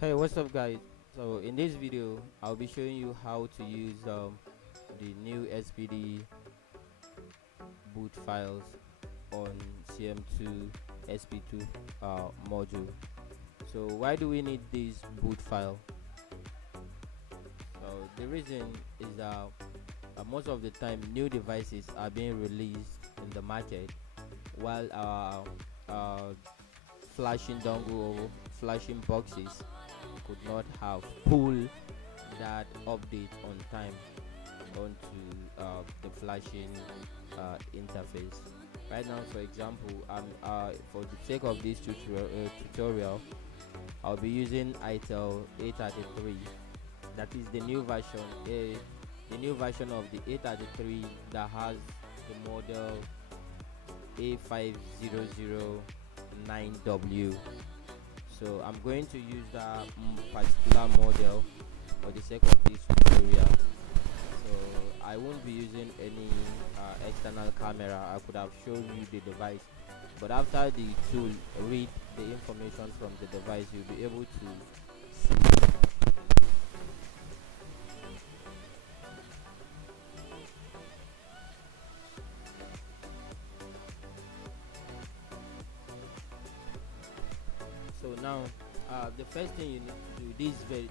Hey, what's up guys? So in this video I'll be showing you how to use the new SPD boot files on CM2 SP2 module. So why do we need this boot file? So the reason is that most of the time new devices are being released in the market, while our flashing dongle or flashing boxes could not have pulled that update on time onto the flashing interface. Right now, for example, for the sake of this tutorial, I'll be using Itel A33. That is the new version, the new version of the A33 that has the model A509W. So I'm going to use that particular model for the sake of this tutorial. So I won't be using any external camera. I could have shown you the device, but after the tool read the information from the device, you'll be able to see. So now the first thing you need to do,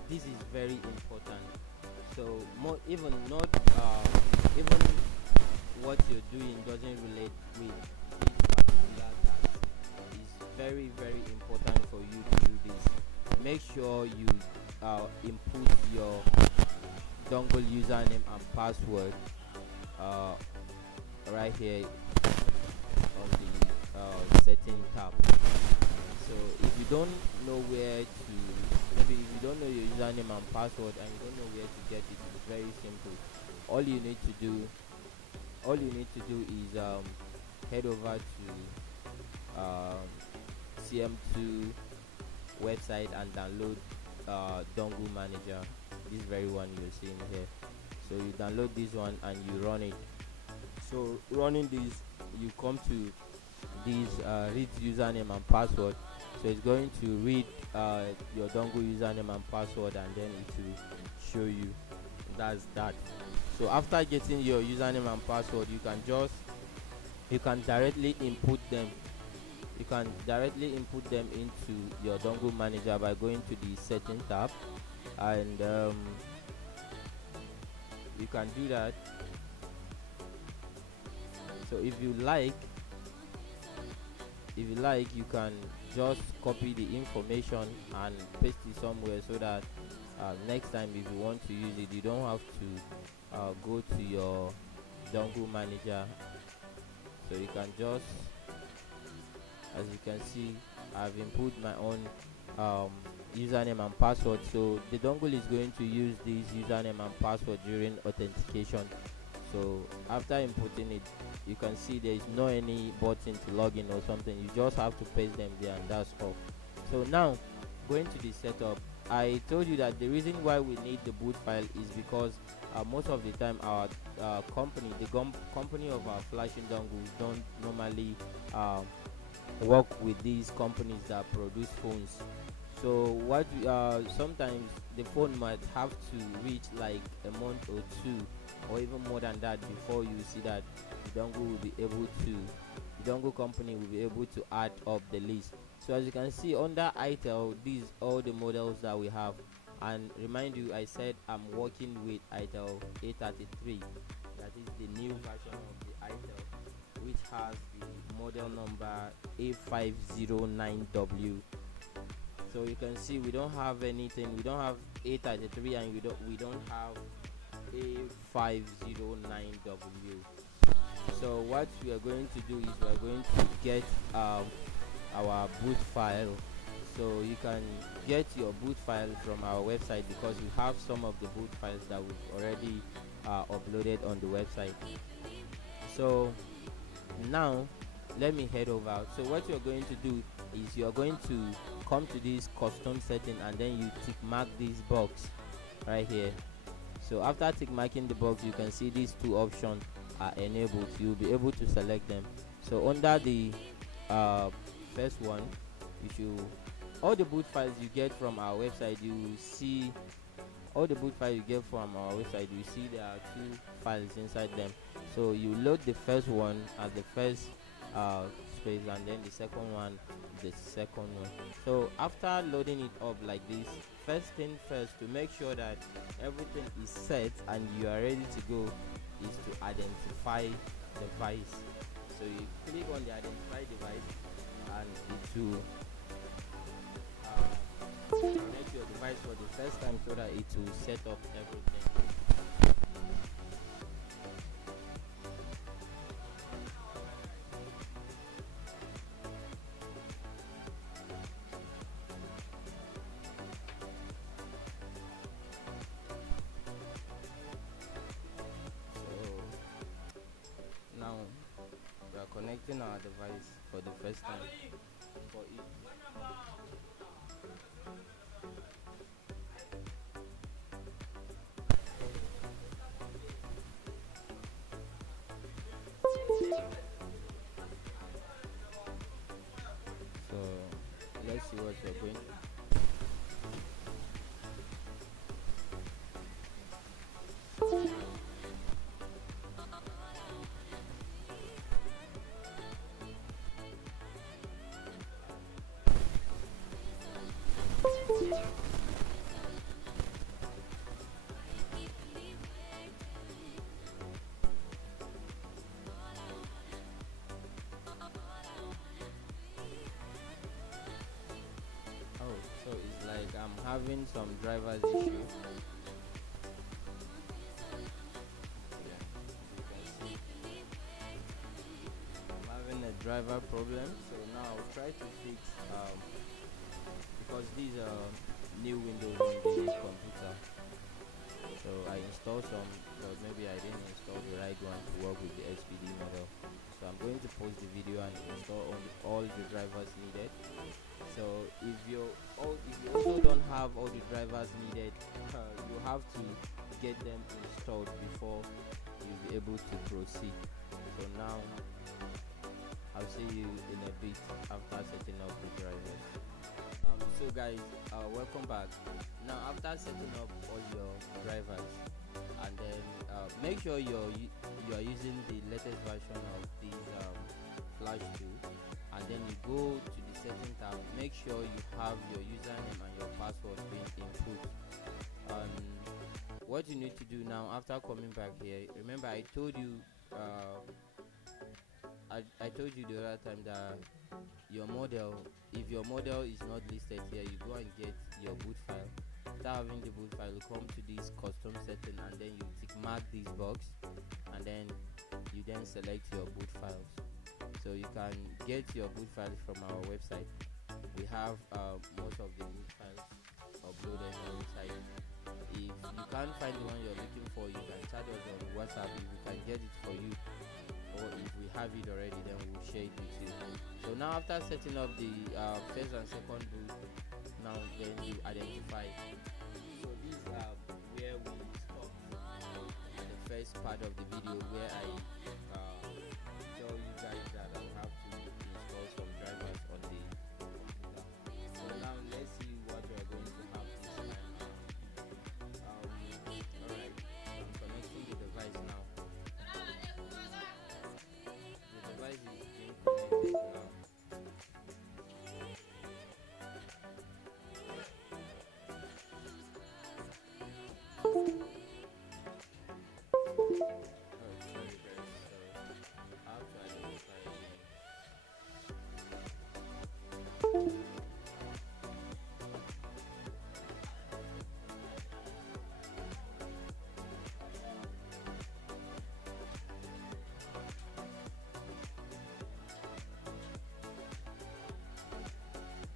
this is very important. So more even not even what you're doing doesn't relate with this particular task. It's very important for you to do this. Make sure you input your dongle username and password right here on the setting tab. So if you don't know where to, maybe if you don't know your username and password and you don't know where to get it, it's very simple. All you need to do is head over to CM2 website and download dongle manager, this very one you're seeing here. So you download this one and you run it. So running this, you come to this read username and password. So it's going to read your dongle username and password, and then it will show you. That's that. So after getting your username and password, you can directly input them. You can directly input them into your dongle manager by going to the setting tab, and you can do that. So if you like, you can just copy the information and paste it somewhere, so that next time if you want to use it, you don't have to go to your dongle manager. So you can just, as you can see, I've input my own username and password. So the dongle is going to use this username and password during authentication. So after inputting it, you can see there is no any button to log in or something. You just have to paste them there, and that's all. So now, going to the setup, I told you that the reason why we need the boot file is because most of the time our company, the company of our flashing dongles, don't normally work with these companies that produce phones. So what sometimes the phone might have to reach like a month or two or even more than that before you see that the dongle company will be able to add up the list. So as you can see under Itel, these all the models that we have. And remind you, I said I'm working with Itel A33. That is the new version of the Itel, which has the model number A509W. So you can see we don't have anything. We don't have A33, and we don't have A509W. So what we are going to do is we are going to get our boot file. So you can get your boot file from our website, because we have some of the boot files that we've already uploaded on the website. So now let me head over. So what you're going to do is you're going to come to this custom setting, and then you tick mark this box right here. So after tick marking the box, you can see these two options are enabled. You'll be able to select them. So under the first one, you should all the boot files you get from our website, you see all the boot files you get from our website, you see there are two files inside them. So you load the first one at the first space, and then the second one the second one. So after loading it up like this, first thing first, to make sure that everything is set and you are ready to go, is to identify device. So you click on the identify device, and it will connect your device for the first time, so that it will set up everything. So now we are connecting our device for the first time for it. So let's see what we're going. Oh, so it's like I'm having some drivers issue. Yeah, you can see I'm having a driver problem. So now I'll try to fix because these are new Windows on the computer. So I installed some, but maybe I didn't install the right one to work with the SPD model. So I'm going to pause the video and install all the drivers needed. So if you also don't have all the drivers needed, you have to get them installed before you'll be able to proceed. So now I'll see you in a bit after setting up the drivers. So guys, welcome back. Now after setting up all your drivers, and then make sure you are using the latest version of this flash tool, and then you go to the setting tab. Make sure you have your username and your password being input. What you need to do now, after coming back here, remember I told you I told you the other time that your model, if your model is not listed here, you go and get your boot file. After having the boot file, you come to this custom setting, and then you tick mark this box, and then you then select your boot files. So you can get your boot files from our website. We have most of the boot files uploaded on the site. If you can't find the one you're looking for, you can chat us on WhatsApp if we can get it for you, or if we have it already, then we'll share it with you. So now after setting up the first and second boot, now then you identify. So these are where we stop the first part of the video, where I tell you guys that I have to install some drivers on the computer. So now let's see what we are going to have this time. Alright, I'm connecting the device now. The device is being connected now.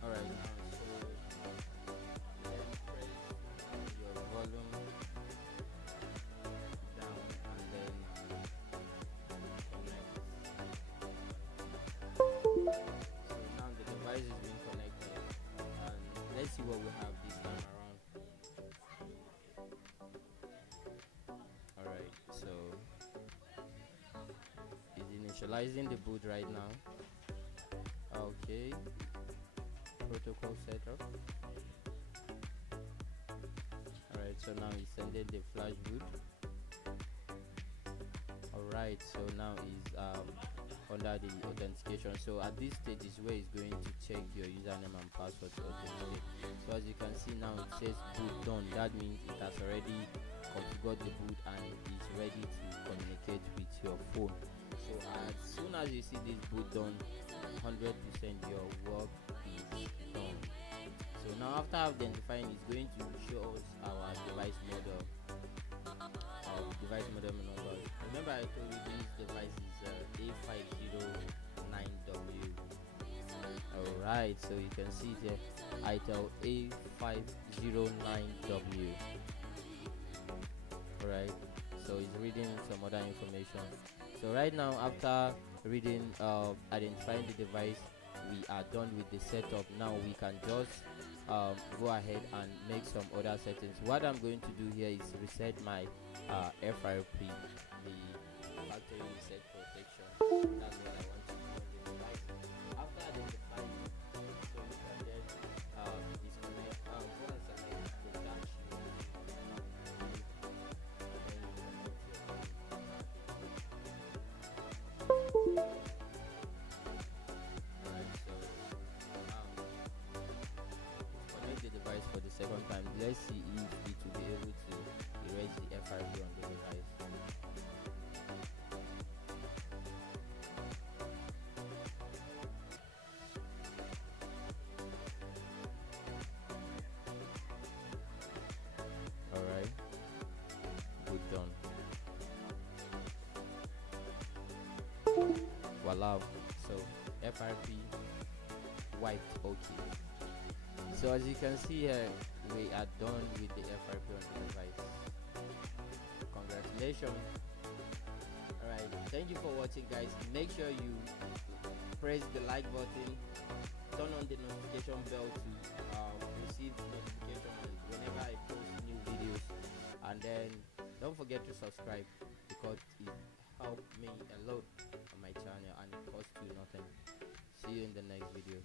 Alright, now so then press your volume down, and then connect. So now the device is being connected, and let's see what we have this time around. Alright, so it's initializing the boot right now. Okay, protocol setup. Alright, so now he's sending the flash boot. Alright, so now he's under the authentication. So at this stage is where he's going to check your username and password to authenticate. So as you can see now, it says boot done. That means it has already configured the boot and is ready to communicate with your phone. So as soon as you see this boot done, 100% your work is done. So now after identifying, it's going to show us our device model. Number. Remember I told you this device is A509W. Alright, so you can see the Itel A509W. Alright, so it's reading some other information. So right now, after reading identifying the device, we are done with the setup. Now we can just go ahead and make some other settings. What I'm going to do here is reset my FRP, the factory reset protection. That's what I want to do on the device. After identifying, so you can then disconnect, go and select the dash the device for the second time. Let's see if it will be able to erase the FRP on the device. Alright, good, done. Voila, so FRP wiped. Okay, so as you can see here, we are done with the FRP on the device. Congratulations. Alright, thank you for watching, guys. Make sure you press the like button, turn on the notification bell to receive notifications whenever I post new videos, and then don't forget to subscribe because it helps me a lot on my channel and it costs you nothing. See you in the next video.